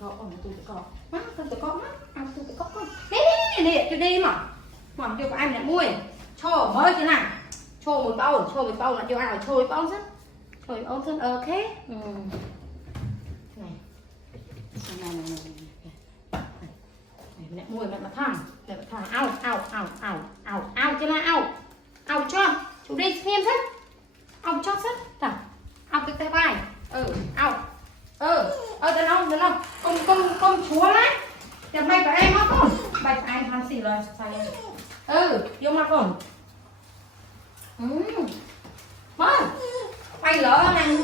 cọ con tụi cọ mắt con tụi cọ mắt ăn tụi cọ con nè tôi đi mà cho anh lại muôi cho mới thế nào cho một bao là cho ai cho một bao rất ok này mẹ muôi mẹ mà thằng ao cho nó ao cho chú đi xem rất ao cho rất thằng ao cái tay bài ao tên ông con chúa đấy để mày phải em mắt con mày phải anh thằng xì rồi sai vô mắt con mày lỡ này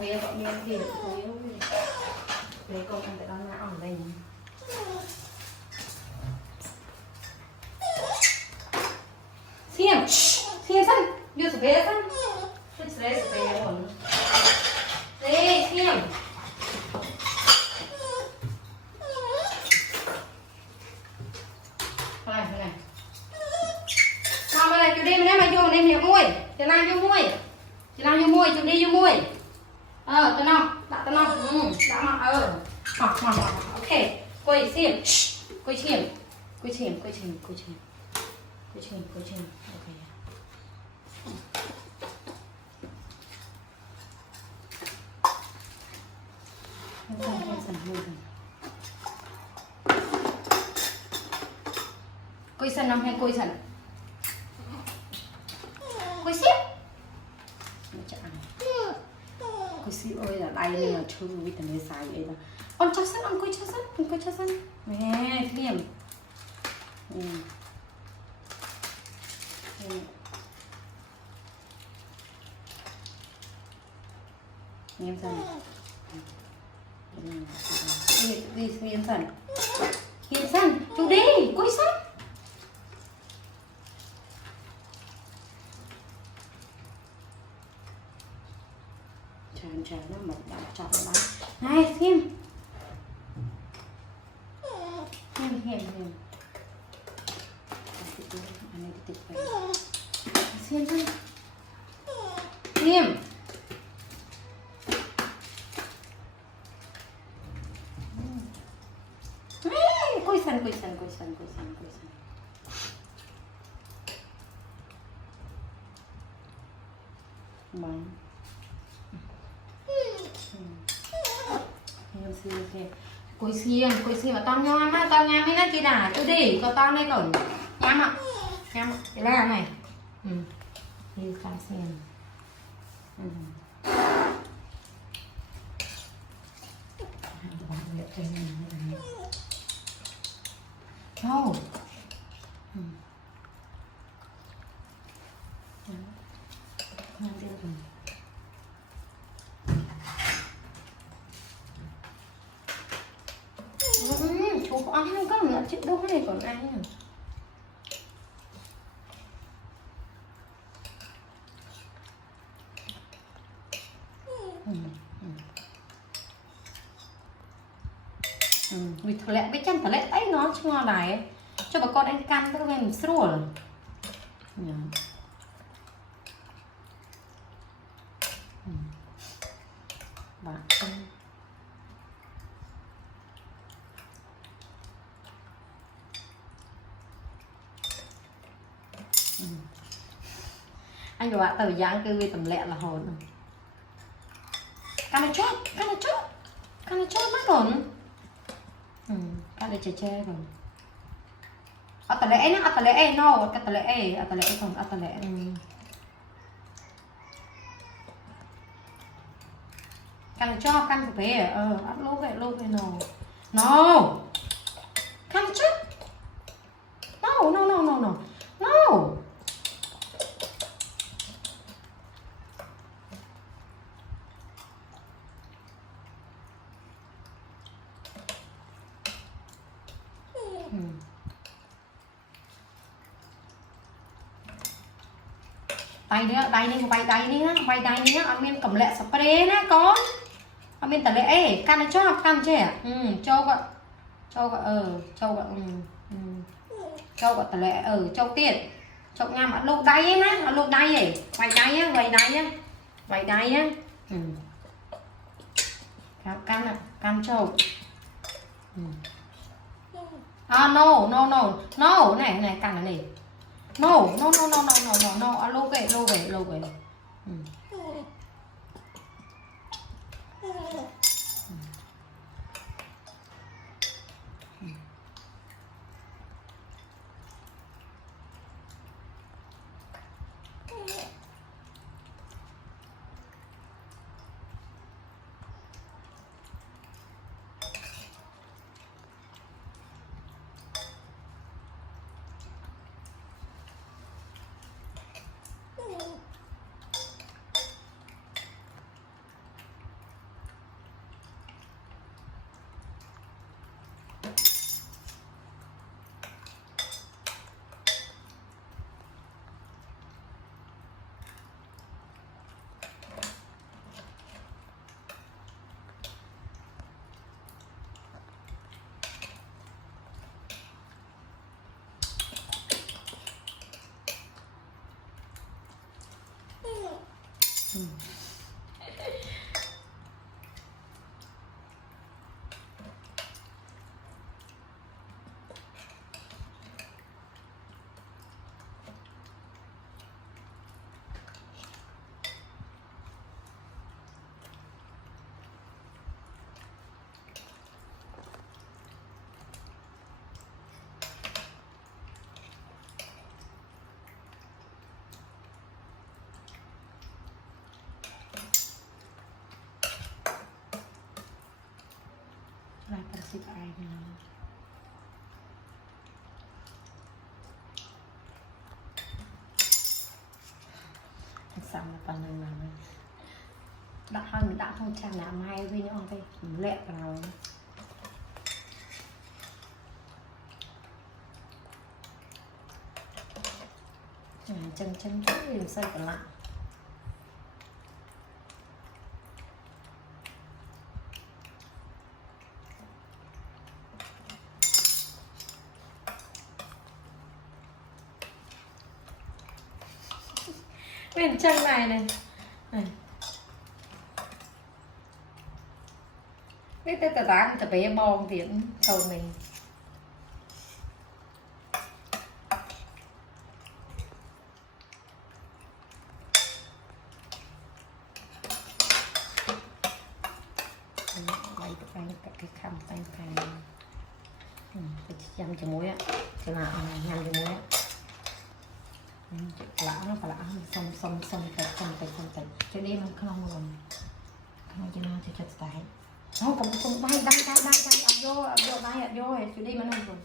về gọi miếng gì để con ăn tại đó là ở đây xem sân vô sập bê sân sập bê rồi đây xem này sao mà chú đi mà mày vô này miệng môi chị làm vô môi chú đi vô môi tao nào đã mà ok quay xem quay xem ok quay sân năm hay quay sân quay xếp quay xếp ơi là đây là chưa với tầm này xài vậy là con cho sân ông quay cho sân nè thêm em dần đi hiền dần chú đi quay sân chờ nó một bạn chọn nó này xem xem xem quay sân mày quay xiên mà tao nhom á tao nhám mấy nó kia đà tôi đi có tao đây còn nhám ạ cái là này đi khai xiên đâu chú có ăn không nữa chứ đâu này còn ăn vì thợ lẹ biết chân thợ lẹ ấy nó cho ngon này cho bà con ăn canh các bên sữa rồi bà anh bảo tờ giang cứ tầm lẹ là hồn cái này chốt mất rồi cái này chè rồi ở tờ lẹ nó tờ lẹ no cái tờ lẹ còn tờ lẹ căn cho căn về áp lô về no căn chốt no tay nữa tay đi quay tay đi nhá anh em cầm lẹ spray nè con anh em tờ lẹ căn cho căn trẻ cho gọi tờ lẹ cho tiền cho ngam ở lục đáy ấy nè ở lục đáy ấy quay đáy á căn à Cam trâu. No no no no, này cắn này. No no no no no no no no, lô về. Lại persib ai nữa. Xong là phần này mà đã không chạm làm hay với nhau đây lẹ vào chân thì xây còn lại. Bên chân này cái tờ tán tập bé bong tiếng cầu mình. Lấy cái khăm tay cái chăm cho muối á, cho là nhăn cho muối á. Lạ nó phải lạ xong tay cho điมันkhông luôn không cho nó thì chặt tay không cũng bay ập vô cho đi mình không rồi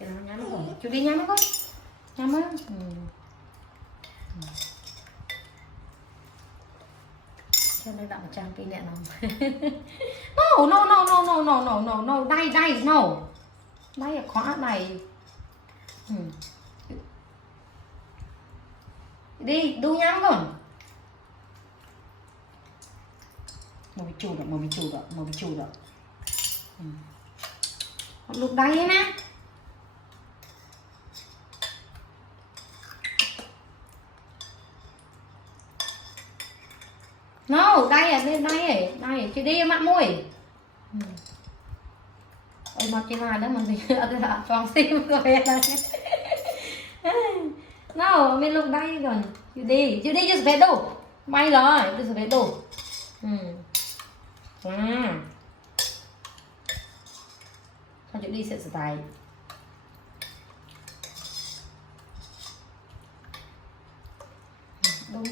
cho nó nhắm rồi cho đi nhắm con nhắm á cho nên đặng trang cái nẹn không no đây no đây là khóa này. Đi đu nhắm còn mà bị chù được lục đáy ấy nè. No đây à bên đây chứ đi mặt môi ôi mặt trên này đó mình bị ở tròn sim rồi no mình lục đây rồi Judy just về đâu may rồi just về đâu thôi Judy sẽ sửa tay đúng